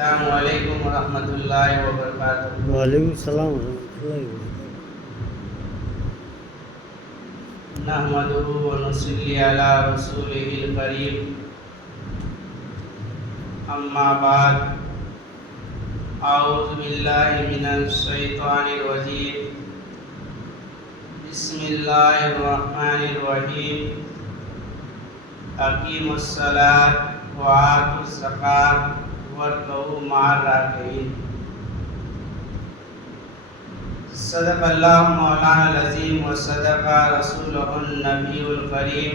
السلام علیکم ورحمۃ اللہ وبرکاتہ۔ وعلیکم السلام ورحمۃ اللہ وبرکاتہ۔ نحمدہ ونصلی علی رسولہ الکریم، اما بعد، اعوذ باللہ من الشیطان الرجیم، بسم اللہ الرحمن الرحیم، اقیموا الصلاۃ وآتوا الزکاۃ وارکعوا مع الراکعین۔ صدق اللہ مولانا العظیم وصدق رسولہ النبی الکریم،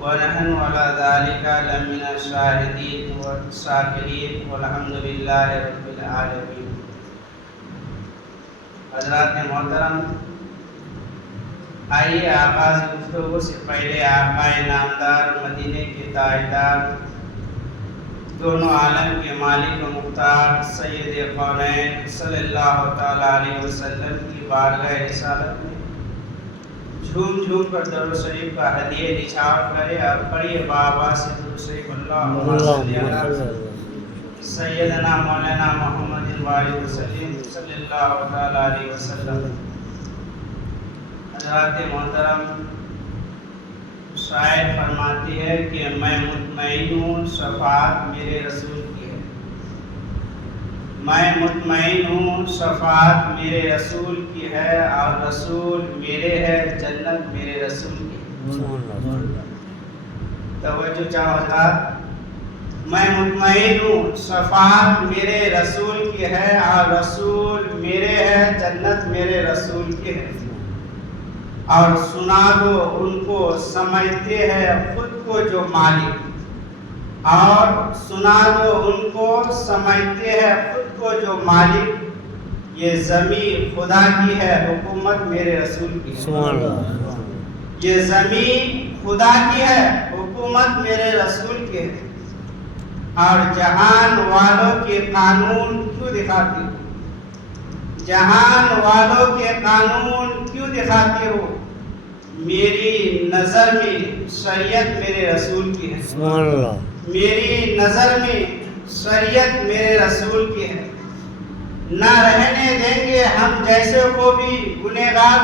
ونحن علی ذلک لمن الشاہدین والشاکرین والحمد للہ رب العالمین۔ حضرات محترم، آئیے آغاز گفتگو سے پہلے آقا نامدار، مدینے کے تاجدار، دونوں عالم کے مالک و مختار سید کونین صلی اللہ تعالیٰ علیہ وسلم کی بارگاہ رسالت میں جھوم جھوم کر درود شریف کا ہدیہ نچھاور کرے اور پڑھیے بابا سے درود شریف اللہم صلی علی سیدنا مولانا محمد وآلہ وسلم صلی اللہ تعالیٰ علیہ وسلم۔ حضرات محترم، شاعر فرماتی ہے کہ میں مطمئن ہوں شفاعت میرے رسول کی ہے، میں مطمئن ہوں شفاعت میرے رسول کی ہے، اور رسول میرے ہے جنت میرے رسول کی ہے۔ توجہ چاہو حضرات، میں مطمئن ہوں شفاعت میرے رسول کی ہے، اور رسول میرے ہے جنت میرے رسول کی ہے، اور سنا دو ان کو سمجھتے ہیں خود کو جو مالک، اور سنا دو ان کو سمجھتے ہیں خود کو جو مالک، یہ زمین خدا کی ہے حکومت میرے رسول کی ہے، یہ زمین خدا کی ہے حکومت میرے رسول کی ہے، اور جہان والوں کے قانون کیوں دکھاتے ہو، جہان والوں کے قانون کیوں دکھاتے ہو، میری نظر میں شریعت میرے رسول کی ہے، میری نظر میں شریعت میرے رسول کی ہے۔ نہ رہنے دیں گے ہم جیسے کو بھی گنہگار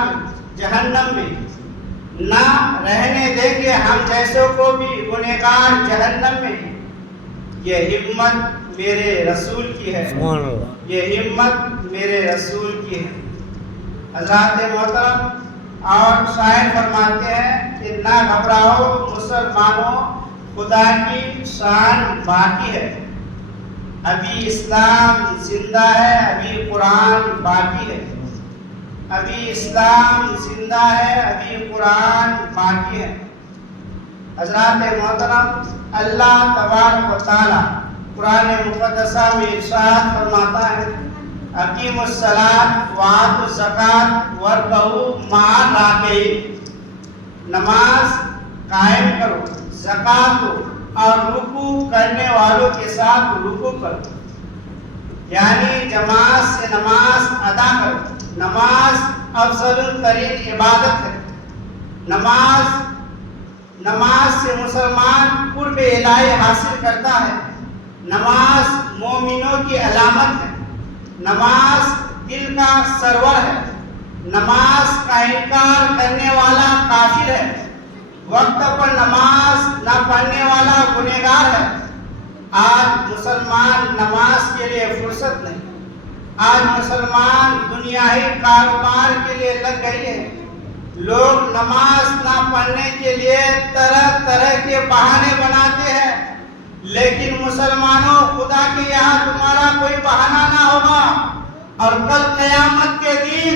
جہنم میں، نہ رہنے دیں گے ہم جیسے کو بھی گنہگار جہنم میں، یہ ہمت میرے رسول کی ہے، یہ ہمت میرے رسول کی ہے۔ حضرات محترم، اور شاعر فرماتے ہیں کہ نہ گھبراؤ مسلمانوں، خدا کی شان باقی ہے، ابھی اسلام زندہ ہے، ابھی قرآن باقی ہے، ابھی اسلام زندہ ہے، ابھی قرآن باقی ہے۔ حضرات محترم، اللہ تبارک و تعالی قرآن مقدسہ میں ارشاد فرماتا ہے، اقیموا الصلاۃ وآتوا الزکاۃ وارکعوا مع الراکعین، نماز قائم کرو، زکات دو، اور رکوع کرنے والوں کے ساتھ رکوع کرو، یعنی جماعت سے نماز ادا کرو۔ نماز افضل ترین عبادت ہے، نماز سے مسلمان قرب الہی حاصل کرتا ہے، نماز مومنوں کی علامت ہے، نماز دل کا سرور ہے، نماز کا انکار کرنے والا کافر ہے، وقت پر نماز نہ پڑھنے والا گنہگار ہے۔ آج مسلمان نماز کے لیے فرصت نہیں، آج مسلمان دنیائی کاروبار کے لیے لگ گئی ہے، لوگ نماز نہ پڑھنے کے لیے طرح طرح کے بہانے بناتے ہیں، لیکن مسلمانوں، خدا کے یہاں تمہارا کوئی بہانہ نہ ہوگا، اور کل قیامت کے دن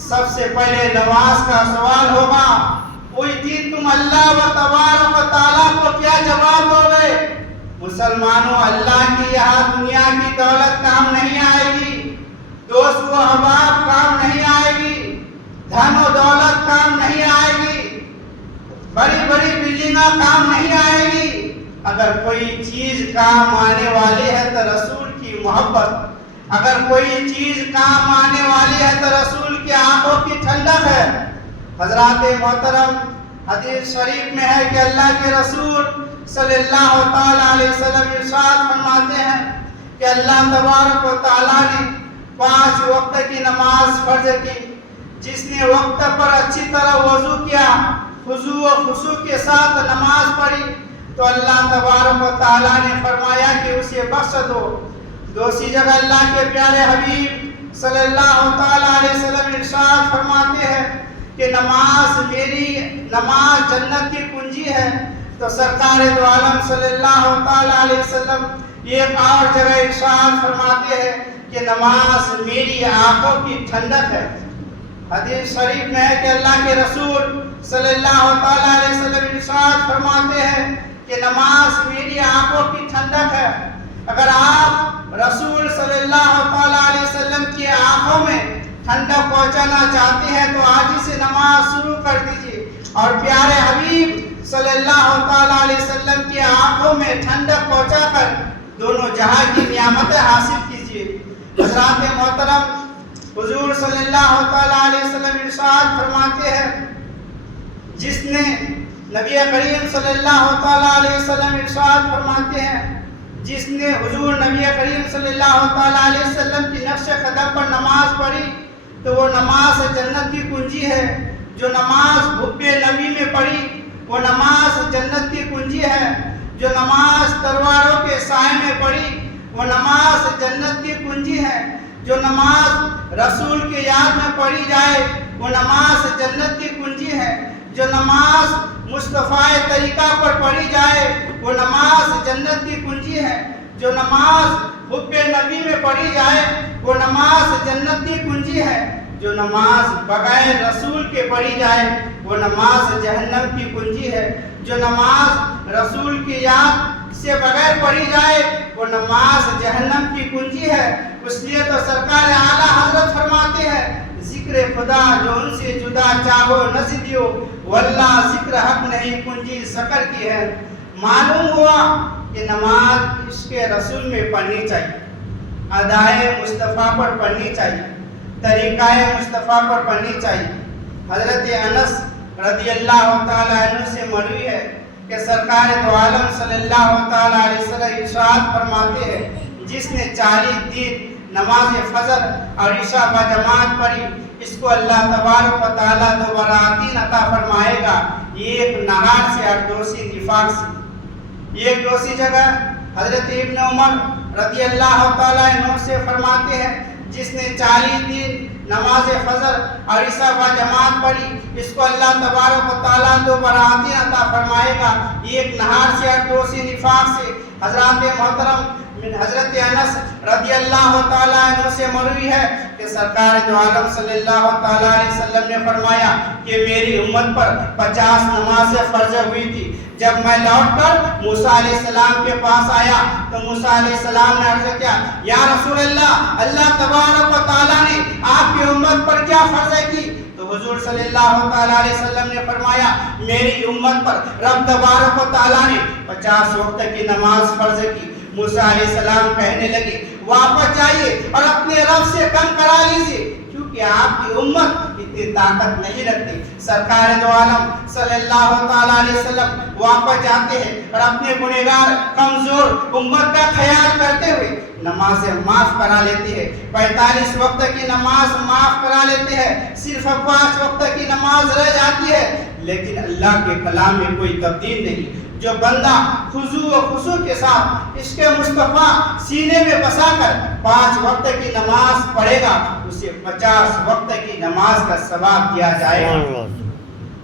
سب سے پہلے نماز کا سوال ہوگا۔ اس دن تم اللہ و تبارک و تعالیٰ کو کیا جواب دو گے؟ مسلمانوں، اللہ کی یہاں دنیا کی دولت کام نہیں آئے گی، دوست و احباب کام نہیں آئے گی، دھن و دولت کام نہیں آئے گی، بڑی بڑی بلڈنگاں کام نہیں آئے گی۔ اگر کوئی چیز کام آنے والی ہے تو رسول کی محبت، اگر کوئی چیز کام آنے والی ہے تو رسول کی آنکھوں کی ٹھنڈک ہے۔ حضرات محترم، حدیث شریف میں ہے کہ اللہ کے رسول صلی اللہ تعالیٰ علیہ وسلم ارشاد فرماتے ہیں کہ اللہ تبارک و تعالیٰ نے 5 وقت کی نماز فرض کی. جس نے وقت پر اچھی طرح وضو کیا، خضوع و خشوع کے ساتھ نماز پڑھی، تو اللہ تبارک و تعالیٰ نے فرمایا کہ اسے بخش دو. دوسری جگہ اللہ کے پیارے حبیب صلی اللہ تعالیٰ علیہ وسلم ارشاد فرماتے ہیں کہ نماز جنت کی کنجی ہے. تو سرکار دو عالم صلی اللہ تعالیٰ علیہ وسلم ایک اور جگہ ارشاد فرماتے ہیں کہ نماز میری آنکھوں کی ٹھنڈک ہے. حدیث شریف میں ہے کہ اللہ کے رسول صلی اللہ تعالیٰ علیہ وسلم ارشاد فرماتے ہیں کہ نماز میری آنکھوں کی ٹھنڈک ہے. اگر آپ رسول صلی اللہ تعالیٰ علیہ وسلم کی آنکھوں میں ٹھنڈک پہنچانا چاہتے ہیں تو آج ہی سے نماز شروع کر دیجیے اور پیارے حبیب صلی اللہ تعالیٰ علیہ وسلم کی آنکھوں میں ٹھنڈک پہنچا کر دونوں جہاں کی نعمتیں حاصل کیجیے. حضرات محترم، حضور صلی اللہ تعالیٰ علیہ وسلم ارشاد فرماتے ہیں، جس نے نبی کریم صلی اللہ تعالیٰ علیہ وسلم ارشاد فرماتے ہیں جس نے حضور نبی کریم صلی اللہ تعالیٰ علیہ وسلم کی نقش قدم پر نماز پڑھی تو وہ نماز جنت کی کنجی ہے. جو نماز حب نبی میں پڑھی وہ نماز جنت کی کنجی ہے. جو نماز تلواروں کے سائے میں پڑھی وہ نماز جنت کی کنجی ہے. جو نماز رسول کی یاد میں پڑھی جائے وہ نماز جنت کی کنجی ہے. جو نماز مصطفیٰ طریقہ پر پڑھی جائے وہ نماز جنت کی کنجی ہے. جو نماز حب نبی میں پڑھی جائے وہ نماز جنت کی کنجی ہے. جو نماز بغیر رسول کے پڑھی جائے وہ نماز جہنم کی کنجی ہے. جو نماز رسول کی یاد سے بغیر پڑھی جائے وہ نماز جہنم کی کنجی ہے. اس لیے تو سرکار اعلیٰ حضرت فرماتے ہیں، ذکر خدا جو ان سے جدا چاہو نزدیو واللہ ذکر حق نہیں کنجی سکر کی ہے. معلوم ہوا کہ نماز عشق رسول میں پڑھنی چاہیے، ادائے مصطفیٰ پر پڑھنی چاہیے، طریقہ مصطفیٰ پر پڑھنی چاہیے. حضرت انس رضی اللہ تعالیٰ عنہ سے مروی ہے کہ سرکار دو عالم صلی اللہ تعالیٰ علیہ وسلم ارشاد فرماتے ہیں، جس نے 40 دن نماز فجر اور عشاء بجماعت پڑھی اس کو اللہ تبارک و تعالیٰ 2 براتین عطا فرمائے گا، ایک نہار سے اور دوسری نفاق سے. ایک دوسری جگہ حضرت ابن عمر رضی اللہ تعالیٰ عنہ سے فرماتے ہیں، جس نے 40 دن نماز فجر اور عشاء بجماعت پڑھی اس کو اللہ تبارک و تعالیٰ 2 براتین عطا فرمائے گا، ایک نہار سے اور دوسری نفاق سے. حضرات محترم، حضرت انس رضی اللہ تعالیٰ عنہ سے مروی ہے کہ سرکار دو عالم صلی اللہ تعالیٰ علیہ وسلم نے فرمایا کہ میری امت پر 50 نمازیں فرض ہوئی تھی. جب میں لوٹ کر موسیٰ علیہ السلام کے پاس آیا تو موسیٰ علیہ السلام نے عرض کیا، یا رسول اللہ، اللہ تبارک و تعالیٰ نے آپ کی امت پر کیا فرض کی؟ تو حضور صلی اللہ تعالیٰ علیہ وسلم نے فرمایا، میری امت پر رب تبارک و تعالیٰ نے 50 وقت کی نماز فرض کی. موسیٰ علیہ السلام کہنے لگے، واپس جائیے اور اپنے رب سے کم کرا لیجیے کیونکہ آپ کی امت اتنی طاقت نہیں رکھتی. سرکار دو عالم صلی اللہ تعالیٰ علیہ وسلم واپس جاتے ہیں اور اپنے گنہگار کمزور امت کا خیال کرتے ہوئے نمازیں معاف کرا لیتے ہیں. 45 وقت کی نماز معاف کرا لیتے ہیں، صرف 5 وقت کی نماز رہ جاتی ہے. لیکن اللہ کے کلام میں کوئی تبدیل نہیں. جو بندہ خضوع و خشوع کے ساتھ عشق مصطفیٰ سینے میں بسا کر 5 وقت کی نماز پڑھے گا اسے 50 وقت کی نماز کا ثواب دیا جائے گا.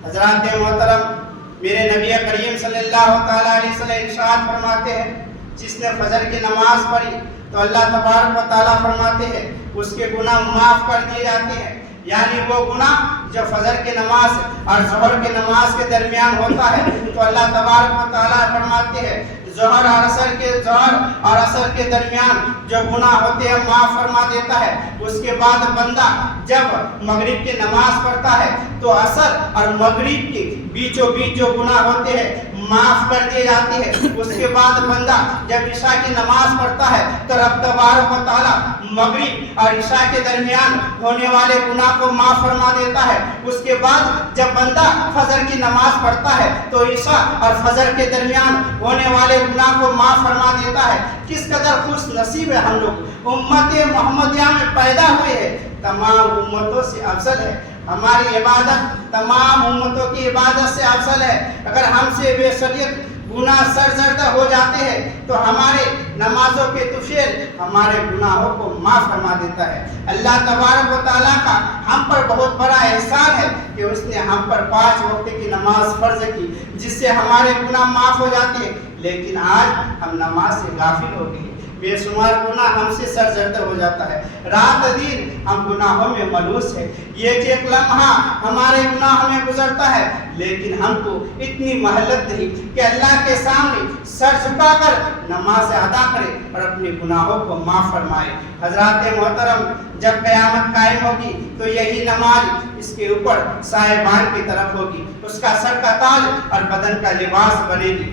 حضرات محترم، میرے نبی کریم صلی اللہ تعالیٰ علیہ وسلم ارشاد فرماتے ہیں، جس نے فجر کی نماز پڑھی تو اللہ تبارک و تعالیٰ فرماتے ہیں اس کے گناہ معاف کر دیے جاتے ہیں. یعنی وہ گناہ جو فجر کی نماز اور ظہر کی نماز کے درمیان ہوتا ہے تو اللہ تبارک و تعالیٰ فرماتے ہیں ظہر اور عصر کے درمیان جو گناہ ہوتے ہیں معاف فرما دیتا ہے. اس کے بعد بندہ جب مغرب کی نماز پڑھتا ہے تو عصر اور مغرب کے بیچوں بیچ جو گناہ ہوتے ہیں معاف کر دی جاتی ہے۔ اس کے بعد بندہ جب عشاء کی نماز پڑھتا ہے تو رب تبارک و تعالیٰ مغرب اور عشاء کے درمیان ہونے والے گناہ کو معاف فرما دیتا ہے۔ اس کے بعد جب بندہ فجر کی نماز پڑھتا ہے تو عشاء اور فجر کے درمیان ہونے والے گناہ کو معاف فرما دیتا ہے۔ کس قدر خوش نصیب ہے ہم لوگ، امت محمدیہ میں پیدا ہوئے ہیں، تمام امتوں سے افضل ہے ہماری عبادت، تمام امتوں کی عبادت سے افضل ہے۔ اگر ہم سے بے شریعت گناہ سرزردہ ہو جاتے ہیں تو ہمارے نمازوں کے طفیل ہمارے گناہوں کو معاف فرما دیتا ہے۔ اللہ تبارک و تعالیٰ کا ہم پر بہت بڑا احسان ہے کہ اس نے ہم پر 5 وقت کی نماز فرض کی، جس سے ہمارے گناہ معاف ہو جاتے ہیں، لیکن آج ہم نماز سے غافل ہو گئے، بے شمار گناہ ہم سے سرزردہ ہو جاتا ہے، رات دن ہم گناہوں میں ملوث ہے، ایک لمحہ ہمارے گناہوں میں گزرتا ہے، لیکن ہم کو اتنی مہلت نہیں کہ اللہ کے سامنے سر جھکا کر نماز ادا کرے اور اپنے گناہوں کو معاف فرمائے۔ حضرات محترم، جب قیامت قائم ہوگی تو یہی نماز اس کے اوپر صاحبان کی طرف ہوگی، اس کا سر کا تاج اور بدن کا لباس بنے گی۔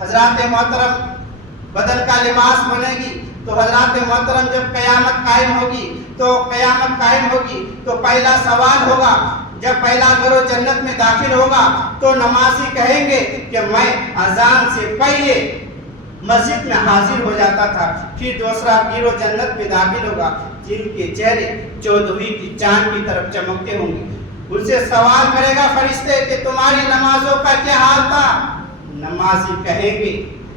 حضرات محترم، بدن کا لباس بنے گی تو حضرات محترم جب قیامت قائم ہوگی تو پہلا سوال ہوگا، جب پہلا گھر جنت میں داخل ہوگا تو نمازی کہیں گے کہ میں اذان سے پہلے مسجد میں حاضر ہو جاتا تھا۔ پھر دوسرا گروہ جنت میں داخل ہوگا جن کے چہرے 14ویں کی چاند کی طرف چمکتے ہوں گے۔ ان سے سوال کرے گا فرشتے کہ تمہاری نمازوں کا کیا حال تھا؟ نمازی کہیں گے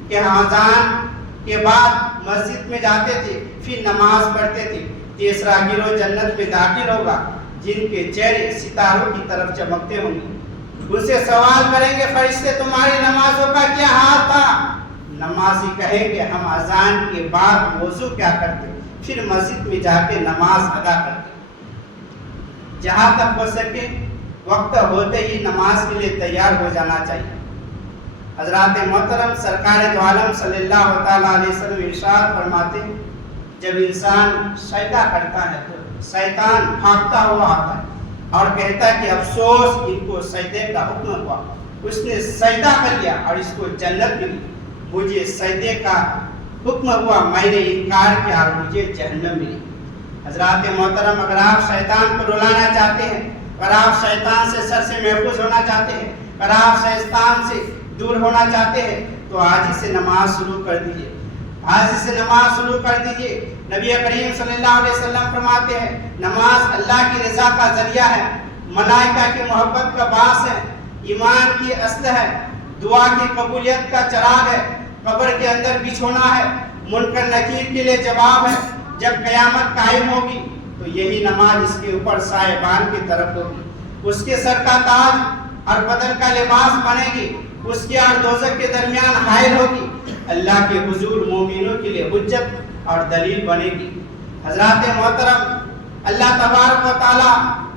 کہ اذان کے بعد مسجد میں جاتے تھے، پھر نماز پڑھتے تھے۔ تیسرا گروہ جنت میں داخل ہوگا جن کے چہرے ستاروں کی طرف چمکتے ہوں گے۔ ان سے سوال کریں گے فرشتے تمہاری نمازوں کا کیا حال تھا؟ نمازی کہیں گے ہم اذان کے بعد وضو کیا کرتے، پھر مسجد میں جا کے نماز ادا کرتے۔ جہاں تک ہو سکے وقت ہوتے ہی نماز کے لیے تیار ہو جانا چاہیے۔ حضرات محترم، سرکار دو عالم صلی اللہ تعالیٰ علیہ وسلم ارشاد فرماتے ہیں جب انسان سجدہ کرتا ہے تو شیطان بھاگتا ہوا آتا ہے اور کہتا ہے کہ افسوس ان کو سجدے کا حکم ہوا، اس نے سجدہ کر لیا اور اس کو جنت ملی، مجھے سجدے کا حکم ہوا، میں نے انکار کیا اور مجھے جہنم ملی۔ حضرات محترم، اگر آپ شیطان کو رلانا چاہتے ہیں، اگر آپ شیطان سے سر سے محفوظ ہونا چاہتے ہیں، اگر آپ شیطان سے دور ہونا چاہتے ہیں تو آج ہی سے نماز شروع کر دیجئے، آج ہی سے نماز شروع کر دیجئے۔ نبی کریم صلی اللہ علیہ وسلم فرماتے ہیں نماز اللہ کی رضا کا ذریعہ ہے، ملائکہ کی محبت کا باعث ہے، ایمان کی اصل ہے، دعا کی قبولیت کا چراغ ہے، قبر کے اندر بچھونا ہے، منکر نکیر کے لیے جواب ہے۔ جب قیامت قائم ہوگی تو یہی نماز اس کے اوپر صاحبان کی طرف ہوگی، اس کے سر کا تاج اور بدن کا لباس بنے گی، اس کی اور دوزخ کے درمیان حائل ہوگی، اللہ کے حضور مومنوں کے لیے حجت اور دلیل بنے گی۔ حضرات محترم، اللہ تبارک و تعالیٰ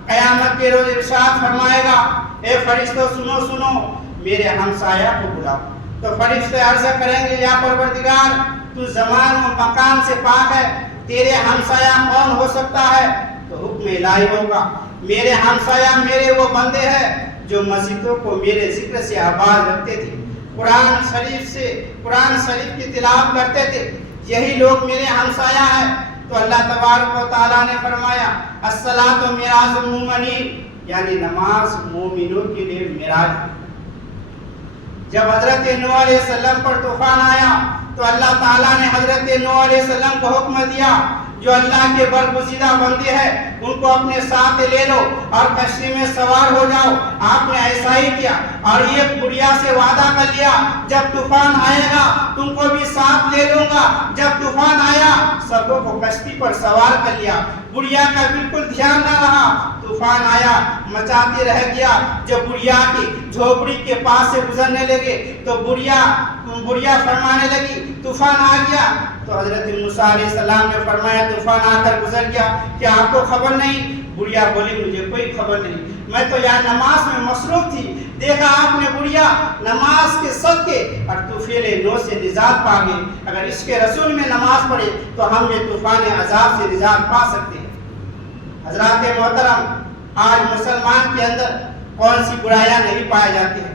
قیامت کے روز ارشاد فرمائے گا اے فرشتوں سنو میرے ہمسایہ کو بلاؤ۔ تو فرشتے عرض کریں گے یا پروردگار تو زمان و مکان سے پاک ہے، تیرے ہمسایہ کون ہو سکتا ہے؟ تو حکم الہی ہوگا میرے ہمسایہ میرے وہ بندے ہیں جو مسجدوں کو میرے ذکر سے آباد رکھتے تھے، قرآن شریف کی تلاوت کرتے تھے، یہی لوگ میرے ہمسایہ ہیں۔ تو اللہ تبارک و تعالیٰ نے فرمایا الصلاۃ معراج المؤمنین، یعنی نماز مومنوں کے لیے معراج۔ جب حضرت نوح علیہ السلام پر طوفان آیا تو اللہ تعالیٰ نے حضرت نوح علیہ السلام کو حکم دیا جو اللہ کے برگزیدہ بندے ہیں ان کو اپنے ساتھ لے لو اور کشتی میں سوار ہو جاؤ۔ آپ نے ایسا ہی کیا اور یہ بڑھیا سے وعدہ کر لیا جب طوفان آئے گا تم کو بھی ساتھ لے لوں گا۔ جب طوفان آیا سبوں کو کشتی پر سوار کر لیا، بڑھیا کا بالکل دھیان نہ رہا، طوفان آیا مچاتے رہ گیا۔ جب بڑھیا کی جھوپڑی کے پاس سے گزرنے لگے تو بڑھیا فرمانے لگی طوفان آ گیا۔ تو حضرت موسیٰ علیہ السلام نے فرمایا طوفان آ کر گزر گیا، کیا آپ کو خبر نہیں؟ بڑھیا بولی مجھے کوئی خبر نہیں، میں تو یہاں نماز میں مصروف تھی۔ دیکھا آپ نے بڑھیا نماز کے صدقے اور طوفان نوح سے نجات پا گئے، اگر اس کے رسول میں نماز پڑھے تو ہم یہ طوفان عذاب سے نجات پا سکتے ہیں۔ حضرات محترم، آج مسلمان کے اندر کون سی برائیاں نہیں پائے جاتی ہیں؟